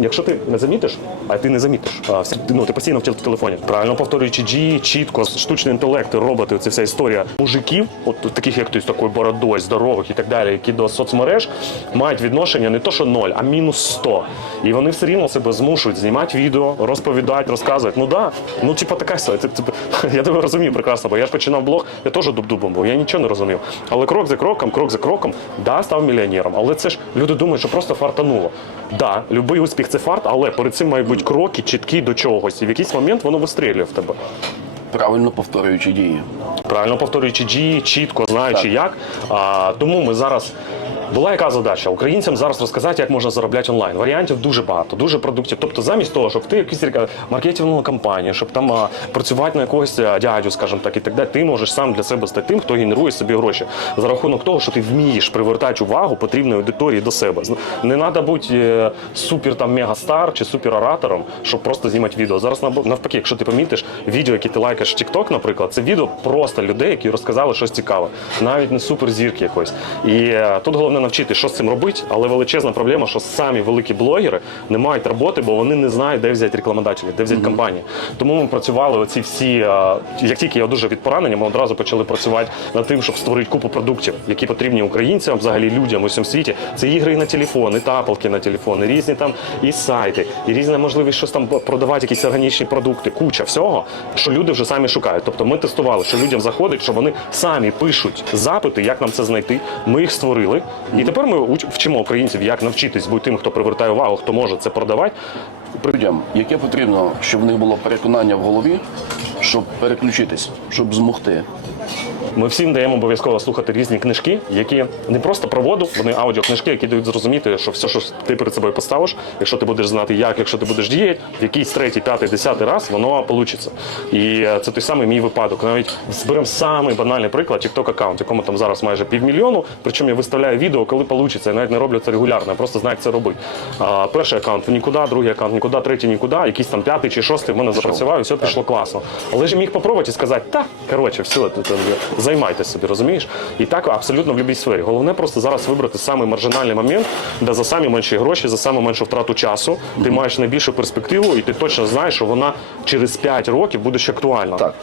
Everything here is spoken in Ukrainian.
Якщо ти не замітиш, а ти не замітиш, а ну ти постійно в телефоні. Правильно повторюючи G, чітко, штучний інтелект, роботи, це вся історія мужиків, от таких як ти з такою бородою, здорових і так далі, які до соцмереж мають відношення не то, що ноль, а мінус 100. І вони все рівно себе змушують знімати відео, розповідати, розказувати. Ну да, ну типа така ти- Я тебе розумію прекрасно, бо я ж починав блог, я теж дуб-дубом був, я нічого не розумів. Але крок за кроком, крок за кроком, да, став мільйонером. Але це ж люди думають, що просто фартануло. Да, любий успіх це фарт, але перед цим мають бути кроки чіткі до чогось. І в якийсь момент воно вистрілює в тебе. Правильно повторюючи дії. Правильно повторюючи дії, чітко знаючи Так. як. А, тому ми зараз. Була яка задача українцям зараз розказати, як можна заробляти онлайн. Варіантів дуже багато, дуже продуктів. Тобто, замість того, щоб ти река- маркетингову кампанію, щоб там а, працювати на якогось дядю, скажімо так, і так далі, ти можеш сам для себе стати тим, хто генерує собі гроші за рахунок того, що ти вмієш привертати увагу потрібної аудиторії до себе. Не треба бути е, супер там мегастар чи супер оратором, щоб просто знімати відео. Зараз навпаки, якщо ти помітиш відео, які ти лайкаєш в TikTok, наприклад, це відео просто людей, які розказали щось цікаве, навіть не суперзірки якоїсь. І е, тут головне навчити, що з цим робити, але величезна проблема, що самі великі блогери не мають роботи, бо вони не знають, де взяти рекламодателів, де взяти компанії. Тому ми працювали оці всі. Як тільки я одужав від поранення, ми одразу почали працювати над тим, щоб створити купу продуктів, які потрібні українцям, взагалі людям у всьому світі. Це ігри на телефон, і тапалки на телефон, і різні там і сайти, і різна можливість щось там продавати, якісь органічні продукти, куча всього, що люди вже самі шукають. Тобто ми тестували, що людям заходить, що вони самі пишуть запити, як нам це знайти. Ми їх створили, і тепер ми вчимо українців, як навчитись бути тим, хто привертає увагу, хто може це продавати. Людям, яке потрібно, щоб в них було переконання в голові, щоб переключитись, щоб змогти. Ми всім даємо обов'язково слухати різні книжки, які не просто про воду, вони аудіокнижки, які дають зрозуміти, що все, що ти перед собою поставиш, якщо ти будеш знати, як, якщо ти будеш діяти, в якийсь третій, п'ятий, десятий раз воно вийде. І е, це той самий мій випадок. Навіть зберемо самий банальний приклад, TikTok аккаунт, якому там зараз майже півмільйону. Причому я виставляю відео, коли вийде. Я навіть не роблю це регулярно, я просто знаю, як це робити. А, перший аккаунт нікуди, другий аккаунт нікуди, третій нікуди, якийсь там п'ятий чи шостий в мене запрацював, і все пішло класно. Але ж міг попробувати і сказати, та коротше, все, займайтеся собі, розумієш? І так абсолютно в будь-якій сфері. Головне просто зараз вибрати самий маржинальний момент, де за самі менші гроші, за саму меншу втрату часу, ти маєш найбільшу перспективу, і ти точно знаєш, що вона через 5 років буде ще актуальна. Так.